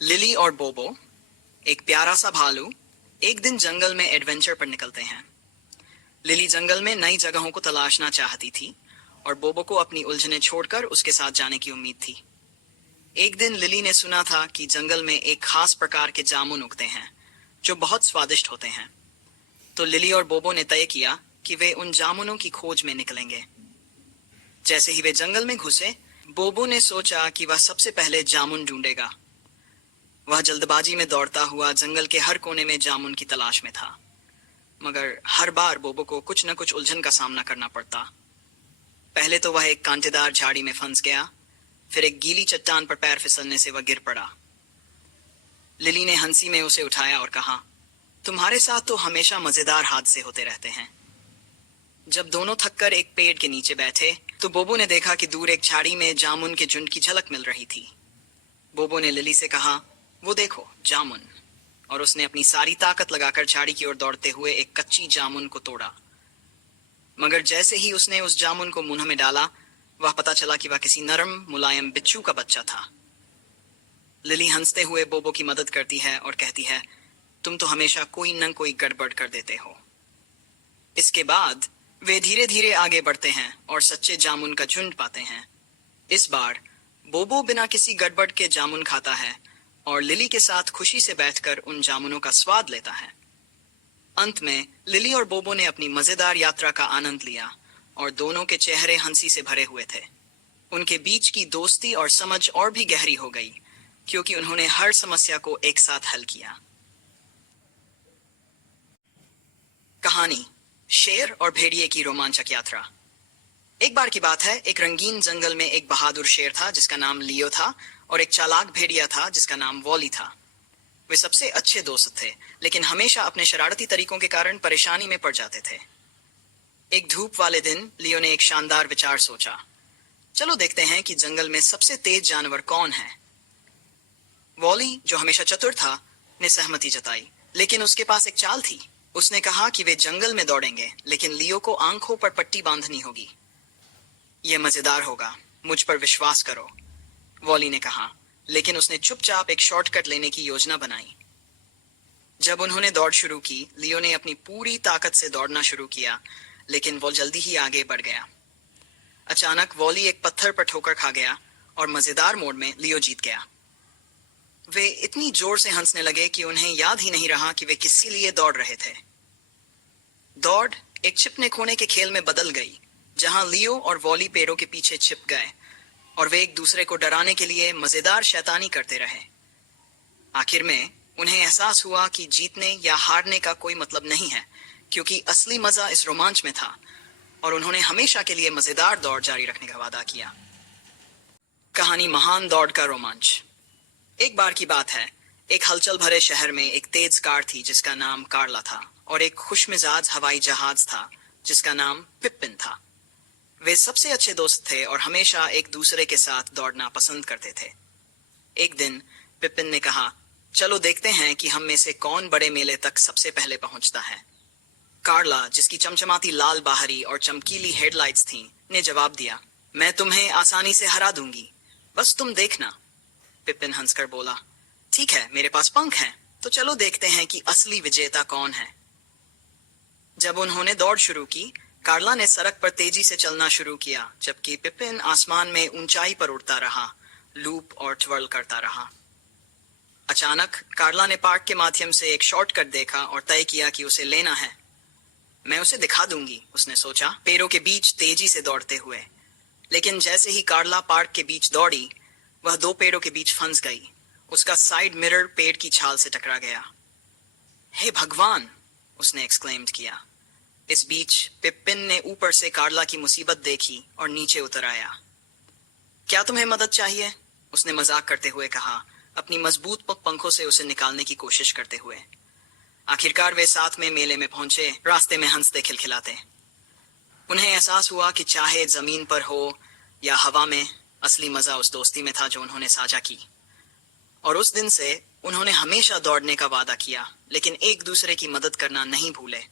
Lily और बोबो, एक प्यारा सा भालू, एक दिन जंगल में एडवेंचर पर निकलते हैं। लिली जंगल में नई जगहों को तलाशना चाहती थी और बोबो को अपनी उलझनें छोड़कर उसके साथ जाने की उम्मीद थी। एक दिन लिली ने सुना था कि जंगल में एक खास प्रकार के जामुन उगते हैं जो बहुत स्वादिष्ट होते हैं। तो लिली और बोबो ने तय किया कि वे उन जामुनों की खोज में निकलेंगे। जैसे ही वे जंगल में घुसे, बोबो ने सोचा कि वह सबसे पहले जामुन ढूंढेगा। वह जल्दबाजी में दौड़ता हुआ जंगल के हर कोने में जामुन की तलाश में था, मगर हर बार बोबो को कुछ न कुछ उलझन का सामना करना पड़ता। पहले तो वह एक कांटेदार झाड़ी में फंस गया, फिर एक गीली चट्टान पर पैर फिसलने से वह गिर पड़ा। लिली ने हंसी में उसे उठाया और कहा, तुम्हारे साथ तो हमेशा मजेदार हादसे होते रहते हैं। जब दोनों थककर एक पेड़ के नीचे बैठे तो बोबो ने देखा कि दूर एक झाड़ी में जामुन के झुंड की झलक मिल रही थी। बोबो ने लिली से कहा, वो देखो जामुन, और उसने अपनी सारी ताकत लगाकर झाड़ी की ओर दौड़ते हुए एक कच्ची जामुन को तोड़ा। मगर जैसे ही उसने उस जामुन को मुंह में डाला, वह पता चला कि वह किसी नरम मुलायम बिच्छू का बच्चा था। लिली हंसते हुए बोबो की मदद करती है और कहती है, तुम तो हमेशा कोई न कोई गड़बड़ कर देते हो। इसके बाद वे धीरे धीरे आगे बढ़ते हैं और सच्चे जामुन का झुंड पाते हैं। इस बार बोबो बिना किसी गड़बड़ के जामुन खाता है और लिली के साथ खुशी से बैठकर उन जामुनों का स्वाद लेता है। अंत में लिली और बोबो ने अपनी मजेदार यात्रा का आनंद लिया और दोनों के चेहरे हंसी से भरे हुए थे। उनके बीच की दोस्ती और समझ और भी गहरी हो गई, क्योंकि उन्होंने हर समस्या को एक साथ हल किया। कहानी, शेर और भेड़िए की रोमांचक यात्रा। एक बार की बात है, एक रंगीन जंगल में एक बहादुर शेर था जिसका नाम लियो था, और एक चालाक भेड़िया था जिसका नाम वॉली था। वे सबसे अच्छे दोस्त थे, लेकिन हमेशा अपने शरारती तरीकों के कारण परेशानी में पड़ जाते थे। एक धूप वाले दिन लियो ने एक शानदार विचार सोचा, चलो देखते हैं कि जंगल में सबसे तेज जानवर कौन है। वॉली, जो हमेशा चतुर था, ने सहमति जताई, लेकिन उसके पास एक चाल थी। उसने कहा कि वे जंगल में दौड़ेंगे, लेकिन लियो को आंखों पर पट्टी बांधनी होगी। यह मजेदार होगा, मुझ पर विश्वास करो, वॉली ने कहा, लेकिन उसने चुपचाप एक शॉर्टकट लेने की योजना बनाई। जब उन्होंने दौड़ शुरू की, लियो ने अपनी पूरी ताकत से दौड़ना शुरू किया, लेकिन वो जल्दी ही आगे बढ़ गया। अचानक वॉली एक पत्थर पर ठोकर खा गया और मजेदार मोड़ में लियो जीत गया। वे इतनी जोर से हंसने लगे कि उन्हें याद ही नहीं रहा कि वे किस लिए दौड़ रहे थे। दौड़ एक छिपने खोने के खेल में बदल गई, जहां लियो और वॉली पेड़ों के पीछे छिप गए और वे एक दूसरे को डराने के लिए मजेदार शैतानी करते रहे। आखिर में उन्हें एहसास हुआ कि जीतने या हारने का कोई मतलब नहीं है, क्योंकि असली मजा इस रोमांच में था, और उन्होंने हमेशा के लिए मजेदार दौड़ जारी रखने का वादा किया। कहानी, महान दौड़ का रोमांच। एक बार की बात है, एक हलचल भरे शहर में एक तेज कार थी जिसका नाम कार्ला था, और एक खुशमिजाज हवाई जहाज था जिसका नाम पिप्पिन था। वे सबसे अच्छे दोस्त थे और हमेशा एक दूसरे के साथ दौड़ना पसंद करते थे। एक दिन पिप्पिन ने कहा, चलो देखते हैं कि हम में से कौन बड़े मेले तक सबसे पहले पहुंचता है। कार्ला, जिसकी चमचमाती लाल बाहरी और चमकीली हेडलाइट्स थीं, ने जवाब दिया, मैं तुम्हें आसानी से हरा दूंगी, बस तुम देखना। पिप्पिन हंसकर बोला, ठीक है, मेरे पास पंख हैं, तो चलो देखते हैं कि असली विजेता कौन है। जब उन्होंने दौड़ शुरू की, कार्ला ने सड़क पर तेजी से चलना शुरू किया, जबकि पिप्पिन आसमान में ऊंचाई पर उड़ता रहा, लूप और ट्विर्ल करता रहा। अचानक कार्ला ने पार्क के माध्यम से एक शॉर्टकट देखा और तय किया कि उसे लेना है। मैं उसे दिखा दूंगी, उसने सोचा, पेड़ों के बीच तेजी से दौड़ते हुए। लेकिन जैसे ही कार्ला पार्क के बीच दौड़ी, वह दो पेड़ों के बीच फंस गई। उसका साइड मिरर पेड़ की छाल से टकरा गया। हे भगवान, उसने एक्सक्लेम्ड किया। इस बीच पिप्पिन ने ऊपर से कार्ला की मुसीबत देखी और नीचे उतर आया। क्या तुम्हें मदद चाहिए? उसने मजाक करते हुए कहा, अपनी मजबूत पंखों से उसे निकालने की कोशिश करते हुए। आखिरकार वे साथ में मेले में पहुंचे, रास्ते में हंसते खिलखिलाते। उन्हें एहसास हुआ कि चाहे जमीन पर हो या हवा में, असली मजा उस दोस्ती में था जो उन्होंने साझा की। और उस दिन से उन्होंने हमेशा दौड़ने का वादा किया, लेकिन एक दूसरे की मदद करना नहीं भूले।